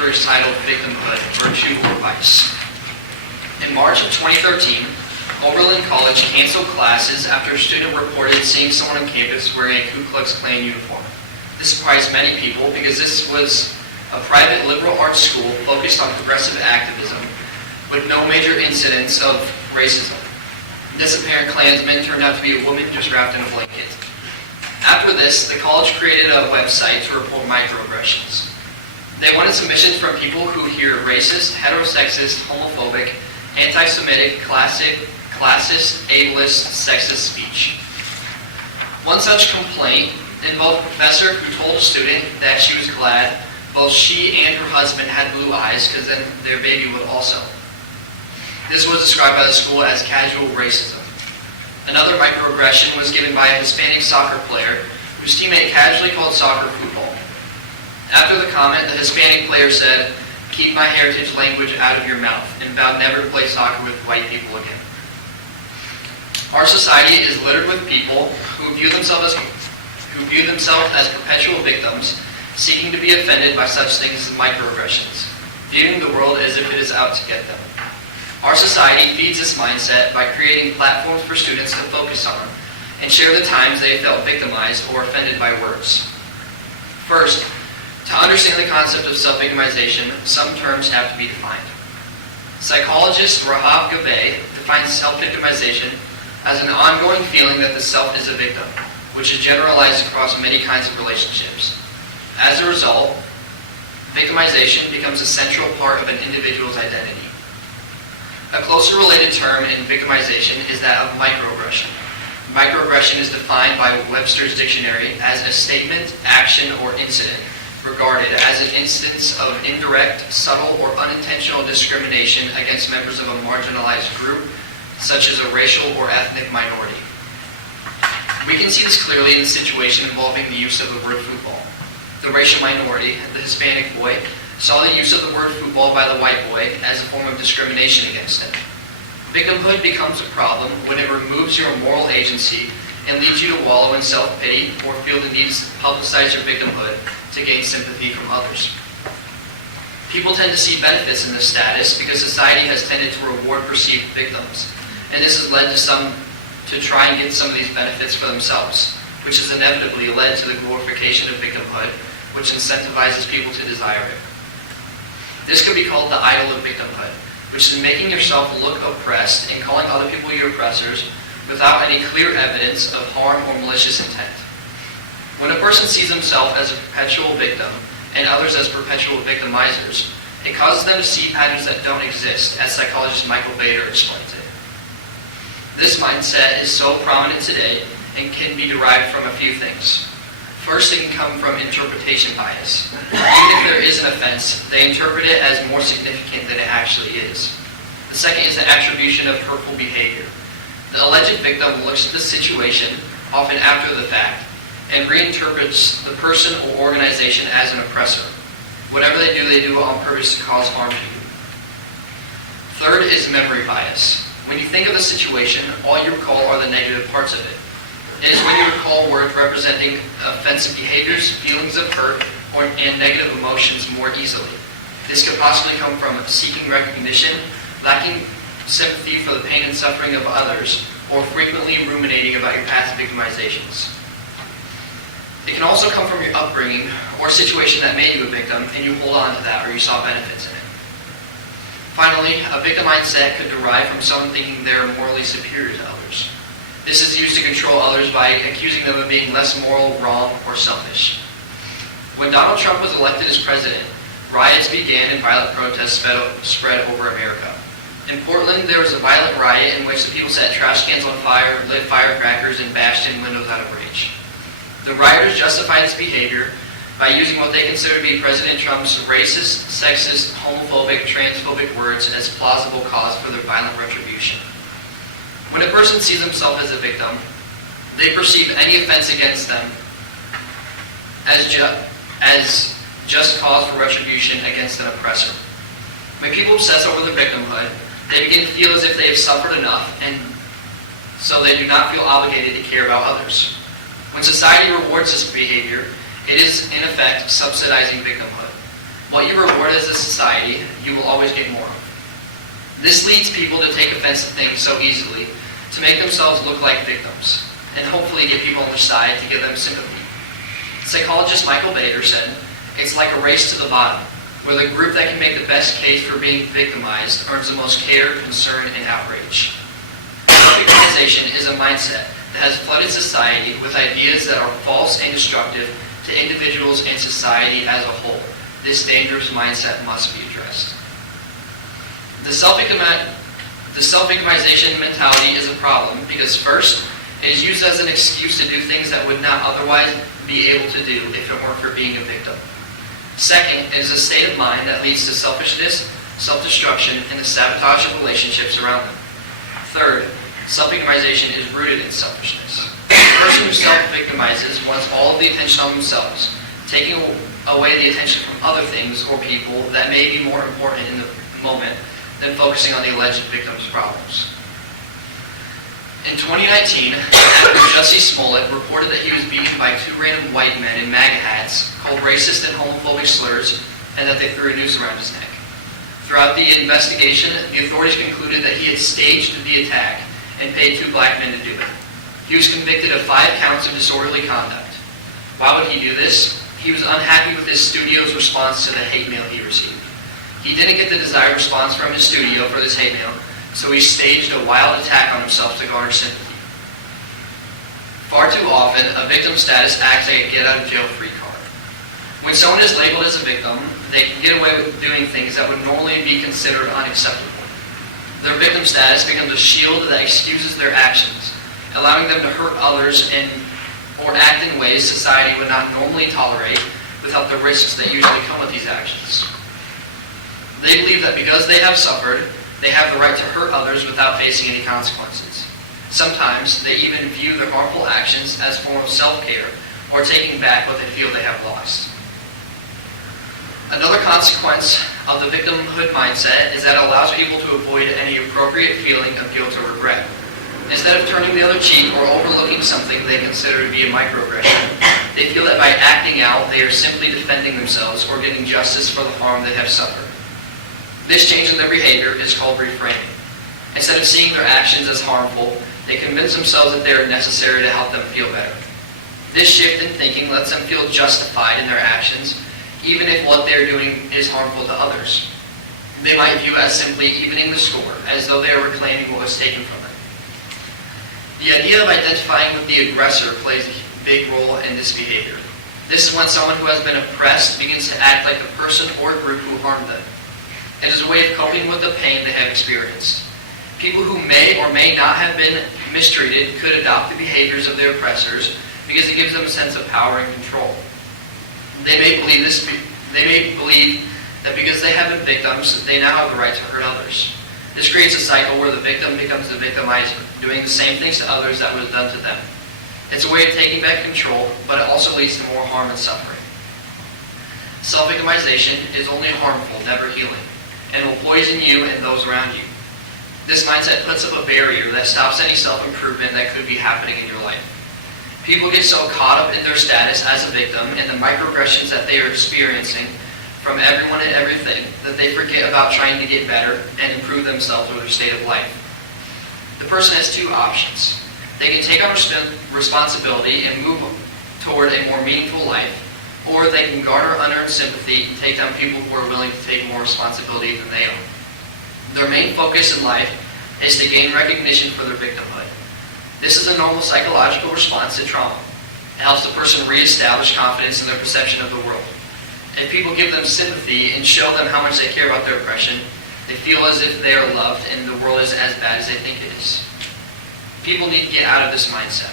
paper is titled Victimhood, Virtue or Vice. In March of 2013, Oberlin College canceled classes after a student reported seeing someone on campus wearing a Ku Klux Klan uniform. This surprised many people because this was a private liberal arts school focused on progressive activism with no major incidents of racism. This apparent Klansman turned out to be a woman just wrapped in a blanket. After this, the college created a website to report microaggressions. They wanted submissions from people who hear racist, heterosexist, homophobic, anti-Semitic, classist, ableist, sexist speech. One such complaint involved a professor who told a student that she was glad both she and her husband had blue eyes because then their baby would also. This was described by the school as casual racism. Another microaggression was given by a Hispanic soccer player whose teammate casually called soccer football. After the comment, the Hispanic player said, "Keep my heritage language out of your mouth," and vowed never to play soccer with white people again. Our society is littered with people who view themselves as perpetual victims, seeking to be offended by such things as microaggressions, viewing the world as if it is out to get them. Our society feeds this mindset by creating platforms for students to focus on and share the times they have felt victimized or offended by words. First, to understand the concept of self-victimization, some terms have to be defined. Psychologist Rahab Gavay defines self-victimization as an ongoing feeling that the self is a victim, which is generalized across many kinds of relationships. As a result, victimization becomes a central part of an individual's identity. A closely related term in victimization is that of microaggression. Microaggression is defined by Webster's dictionary as a statement, action, or incident regarded as an instance of indirect, subtle, or unintentional discrimination against members of a marginalized group, such as a racial or ethnic minority. We can see this clearly in the situation involving the use of the word football. The racial minority, the Hispanic boy, saw the use of the word football by the white boy as a form of discrimination against him. Victimhood becomes a problem when it removes your moral agency and leads you to wallow in self-pity or feel the need to publicize your victimhood to gain sympathy from others. People tend to see benefits in this status because society has tended to reward perceived victims, and this has led to some to try and get some of these benefits for themselves, which has inevitably led to the glorification of victimhood, which incentivizes people to desire it. This could be called the idol of victimhood, which is making yourself look oppressed and calling other people your oppressors without any clear evidence of harm or malicious intent. When a person sees himself as a perpetual victim and others as perpetual victimizers, it causes them to see patterns that don't exist, as psychologist Michael Bader explains it. This mindset is so prominent today and can be derived from a few things. First, it can come from interpretation bias. Even if there is an offense, they interpret it as more significant than it actually is. The second is the attribution of hurtful behavior. The alleged victim looks at the situation, often after the fact, and reinterprets the person or organization as an oppressor. Whatever they do it on purpose to cause harm to you. Third is memory bias. When you think of a situation, all you recall are the negative parts of it. It is when you recall words representing offensive behaviors, feelings of hurt, and negative emotions more easily. This could possibly come from seeking recognition, lacking sympathy for the pain and suffering of others, or frequently ruminating about your past victimizations. It can also come from your upbringing or a situation that made you a victim, and you hold on to that or you saw benefits in it. Finally, a victim mindset could derive from someone thinking they are morally superior to others. This is used to control others by accusing them of being less moral, wrong, or selfish. When Donald Trump was elected as president, riots began and violent protests spread over America. In Portland, there was a violent riot in which the people set trash cans on fire, lit firecrackers, and bashed in windows out of rage. The rioters justified this behavior by using what they consider to be President Trump's racist, sexist, homophobic, transphobic words as plausible cause for their violent retribution. When a person sees himself as a victim, they perceive any offense against them as just cause for retribution against an oppressor. When people obsess over their victimhood, they begin to feel as if they have suffered enough, and so they do not feel obligated to care about others. When society rewards this behavior, it is, in effect, subsidizing victimhood. What you reward as a society, you will always get more of. This leads people to take offense to things so easily, to make themselves look like victims, and hopefully get people on their side to give them sympathy. Psychologist Michael Bader said, "It's like a race to the bottom, where the group that can make the best case for being victimized earns the most care, concern, and outrage." Victimization is a mindset that has flooded society with ideas that are false and destructive to individuals and society as a whole. This dangerous mindset must be addressed. The self-victimization mentality is a problem because first, it is used as an excuse to do things that would not otherwise be able to do if it weren't for being a victim. Second, it is a state of mind that leads to selfishness, self-destruction, and the sabotage of relationships around them. Third, self-victimization is rooted in selfishness. The person who self-victimizes wants all of the attention on themselves, taking away the attention from other things or people that may be more important in the moment than focusing on the alleged victim's problems. In 2019, actor Jussie Smollett reported that he was beaten by two random white men in MAGA hats, called racist and homophobic slurs, and that they threw a noose around his neck. Throughout the investigation, the authorities concluded that he had staged the attack and paid two black men to do it. He was convicted of 5 counts of disorderly conduct. Why would he do this? He was unhappy with his studio's response to the hate mail he received. He didn't get the desired response from his studio for this hate mail, so he staged a wild attack on himself to garner sympathy. Far too often, a victim status acts like a get-out-of-jail-free card. When someone is labeled as a victim, they can get away with doing things that would normally be considered unacceptable. Their victim status becomes a shield that excuses their actions, allowing them to hurt others or act in ways society would not normally tolerate without the risks that usually come with these actions. They believe that because they have suffered, they have the right to hurt others without facing any consequences. Sometimes they even view their harmful actions as a form of self-care or taking back what they feel they have lost. Another consequence of the victimhood mindset is that it allows people to avoid any appropriate feeling of guilt or regret. Instead of turning the other cheek or overlooking something they consider to be a microaggression, they feel that by acting out, they are simply defending themselves or getting justice for the harm they have suffered. This change in their behavior is called reframing. Instead of seeing their actions as harmful, they convince themselves that they are necessary to help them feel better. This shift in thinking lets them feel justified in their actions, even if what they are doing is harmful to others. They might view it as simply evening the score, as though they are reclaiming what was taken from them. The idea of identifying with the aggressor plays a big role in this behavior. This is when someone who has been oppressed begins to act like the person or group who harmed them. It is a way of coping with the pain they have experienced. People who may or may not have been mistreated could adopt the behaviors of their oppressors because it gives them a sense of power and control. They may believe that because they have been victims, they now have the right to hurt others. This creates a cycle where the victim becomes the victimizer, doing the same things to others that was done to them. It's a way of taking back control, but it also leads to more harm and suffering. Self-victimization is only harmful, never healing, and will poison you and those around you. This mindset puts up a barrier that stops any self-improvement that could be happening in your life. People get so caught up in their status as a victim and the microaggressions that they are experiencing from everyone and everything that they forget about trying to get better and improve themselves or their state of life. The person has two options. They can take on responsibility and move toward a more meaningful life, or they can garner unearned sympathy and take down people who are willing to take more responsibility than they own. Their main focus in life is to gain recognition for their victimhood. This is a normal psychological response to trauma. It helps the person reestablish confidence in their perception of the world. If people give them sympathy and show them how much they care about their oppression, they feel as if they are loved and the world is as bad as they think it is. People need to get out of this mindset.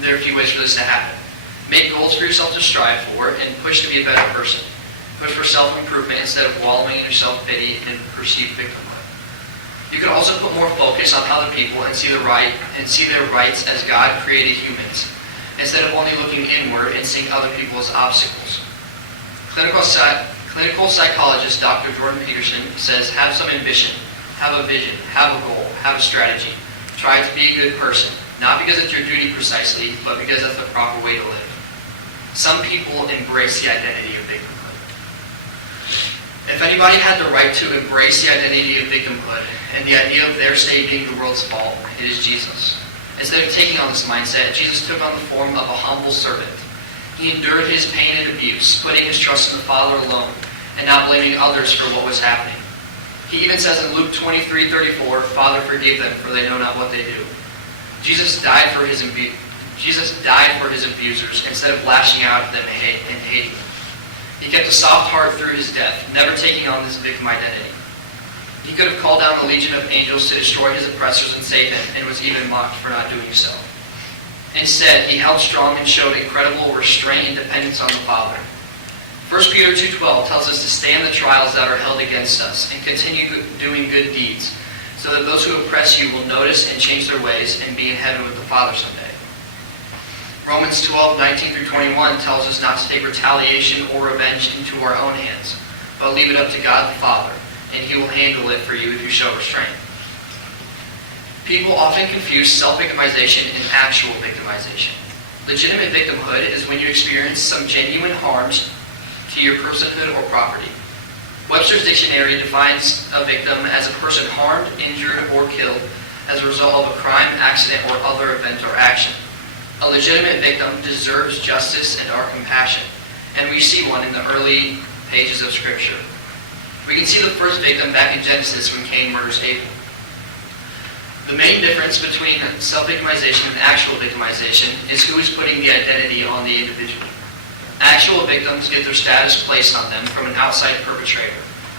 There are a few ways for this to happen. Make goals for yourself to strive for and push to be a better person. Push for self-improvement instead of wallowing in your self-pity and perceived victimhood. You can also put more focus on other people and see their rights as God created humans, instead of only looking inward and seeing other people as obstacles. Clinical psychologist Dr. Jordan Peterson says, have some ambition, have a vision, have a goal, have a strategy. Try to be a good person, not because it's your duty precisely, but because that's the proper way to live. Some people embrace the identity of victimhood. If anybody had the right to embrace the identity of victimhood and the idea of their state being the world's fault, it is Jesus. Instead of taking on this mindset, Jesus took on the form of a humble servant. He endured his pain and abuse, putting his trust in the Father alone, and not blaming others for what was happening. He even says in Luke 23:34, "Father, forgive them, for they know not what they do." Jesus died for his abusers instead of lashing out at them and hating them. He kept a soft heart through his death, never taking on this victim identity. He could have called down a legion of angels to destroy his oppressors and save him, and was even mocked for not doing so. Instead, he held strong and showed incredible restraint and dependence on the Father. 1 Peter 2:12 tells us to stand the trials that are held against us and continue doing good deeds, so that those who oppress you will notice and change their ways and be in heaven with the Father someday. Romans 12:19-21 tells us not to take retaliation or revenge into our own hands, but leave it up to God the Father, and he will handle it for you if you show restraint. People often confuse self-victimization and actual victimization. Legitimate victimhood is when you experience some genuine harms to your personhood or property. Webster's dictionary defines a victim as a person harmed, injured, or killed as a result of a crime, accident, or other event or action. A legitimate victim deserves justice and our compassion, and we see one in the early pages of Scripture. We can see the first victim back in Genesis when Cain murders Abel. The main difference between self-victimization and actual victimization is who is putting the identity on the individual. Actual victims get their status placed on them from an outside perpetrator,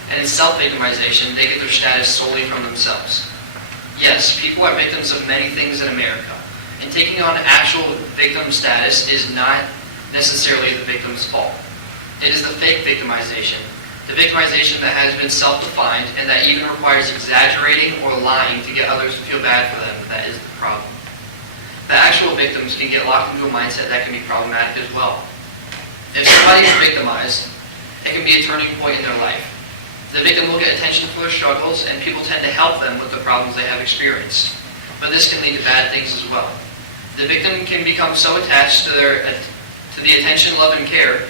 and in self-victimization, they get their status solely from themselves. Yes, people are victims of many things in America, and taking on actual victim status is not necessarily the victim's fault. It is the fake victimization, the victimization that has been self-defined and that even requires exaggerating or lying to get others to feel bad for them, that is the problem. The actual victims can get locked into a mindset that can be problematic as well. If somebody is victimized, it can be a turning point in their life. The victim will get attention for their struggles, and people tend to help them with the problems they have experienced. But this can lead to bad things as well. The victim can become so attached to the attention, love, and care,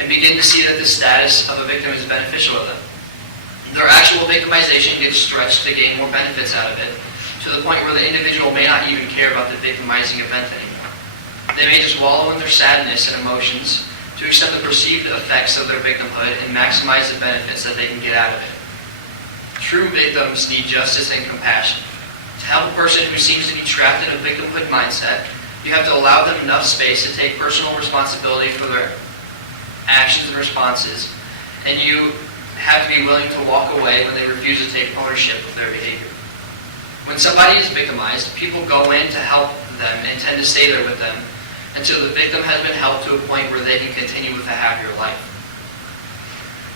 and begin to see that the status of a victim is beneficial to them. Their actual victimization gets stretched to gain more benefits out of it, to the point where the individual may not even care about the victimizing event anymore. They may just wallow in their sadness and emotions to extend the perceived effects of their victimhood and maximize the benefits that they can get out of it. True victims need justice and compassion. To help a person who seems to be trapped in a victimhood mindset, you have to allow them enough space to take personal responsibility for their actions and responses, and you have to be willing to walk away when they refuse to take ownership of their behavior. When somebody is victimized, people go in to help them and tend to stay there with them until the victim has been helped to a point where they can continue with a happier life.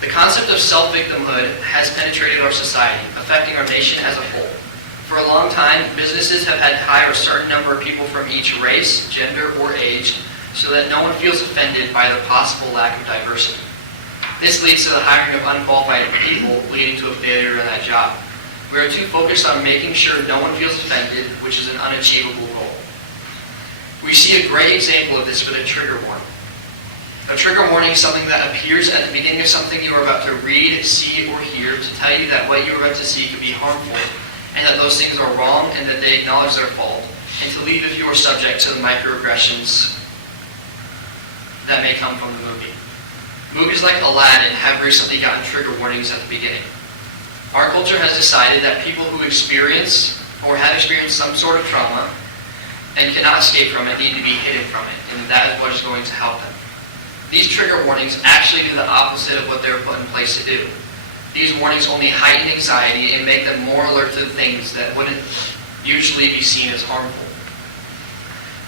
The concept of self-victimhood has penetrated our society, affecting our nation as a whole. For a long time, businesses have had to hire a certain number of people from each race, gender, or age so that no one feels offended by the possible lack of diversity. This leads to the hiring of unqualified people, leading to a failure in that job. We are too focused on making sure no one feels offended, which is an unachievable goal. We see a great example of this with a trigger warning. A trigger warning is something that appears at the beginning of something you are about to read, see, or hear to tell you that what you are about to see could be harmful, and that those things are wrong and that they acknowledge their fault, and to leave if you are subject to the microaggressions that may come from the movie. Movies like Aladdin have recently gotten trigger warnings at the beginning. Our culture has decided that people who experience or have experienced some sort of trauma and cannot escape from it need to be hidden from it, and that is what is going to help them. These trigger warnings actually do the opposite of what they were put in place to do. These warnings only heighten anxiety and make them more alert to things that wouldn't usually be seen as harmful.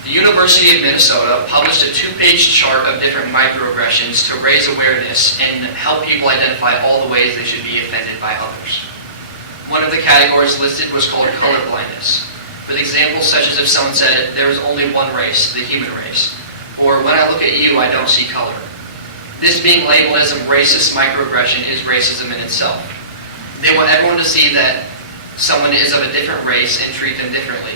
The University of Minnesota published a 2-page chart of different microaggressions to raise awareness and help people identify all the ways they should be offended by others. One of the categories listed was called colorblindness, with examples such as if someone said, "There is only one race, the human race," or "When I look at you, I don't see color." This being labeled as a racist microaggression is racism in itself. They want everyone to see that someone is of a different race and treat them differently.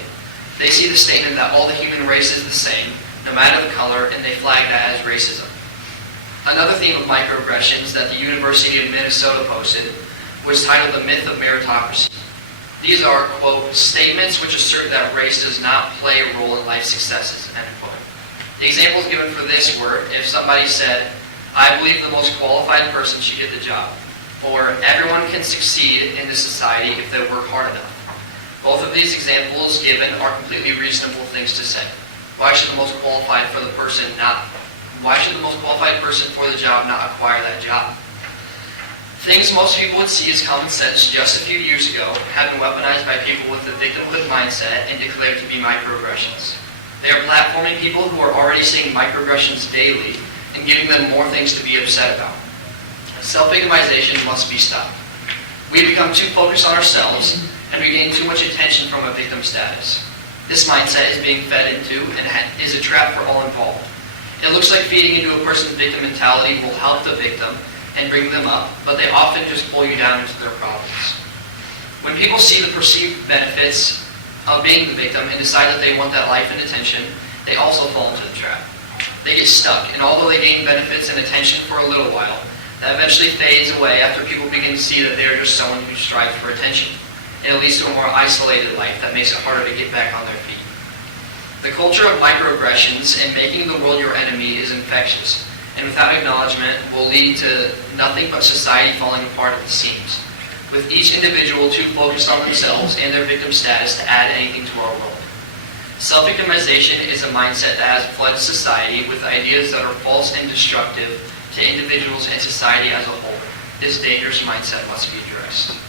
They see the statement that all the human race is the same, no matter the color, and they flag that as racism. Another theme of microaggressions that the University of Minnesota posted was titled The Myth of Meritocracy. These are, quote, statements which assert that race does not play a role in life successes, end quote. The examples given for this were if somebody said, I believe the most qualified person should get the job, or everyone can succeed in this society if they work hard enough. Both of these examples given are completely reasonable things to say. Why should the most qualified for the person for the job not acquire that job? Things most people would see as common sense just a few years ago have been weaponized by people with the victimhood mindset and declared to be microaggressions. They are platforming people who are already seeing microaggressions daily and giving them more things to be upset about. Self-victimization must be stopped. We become too focused on ourselves and we gain too much attention from a victim status. This mindset is being fed into and is a trap for all involved. It looks like feeding into a person's victim mentality will help the victim and bring them up, but they often just pull you down into their problems. When people see the perceived benefits of being the victim and decide that they want that life and attention, they also fall into the trap. They get stuck, and although they gain benefits and attention for a little while, that eventually fades away after people begin to see that they are just someone who strives for attention. And it leads to a more isolated life that makes it harder to get back on their feet. The culture of microaggressions and making the world your enemy is infectious, and without acknowledgement will lead to nothing but society falling apart at the seams, with each individual too focused on themselves and their victim status to add anything to our world. Self-victimization is a mindset that has flooded society with ideas that are false and destructive to individuals and society as a whole. This dangerous mindset must be addressed.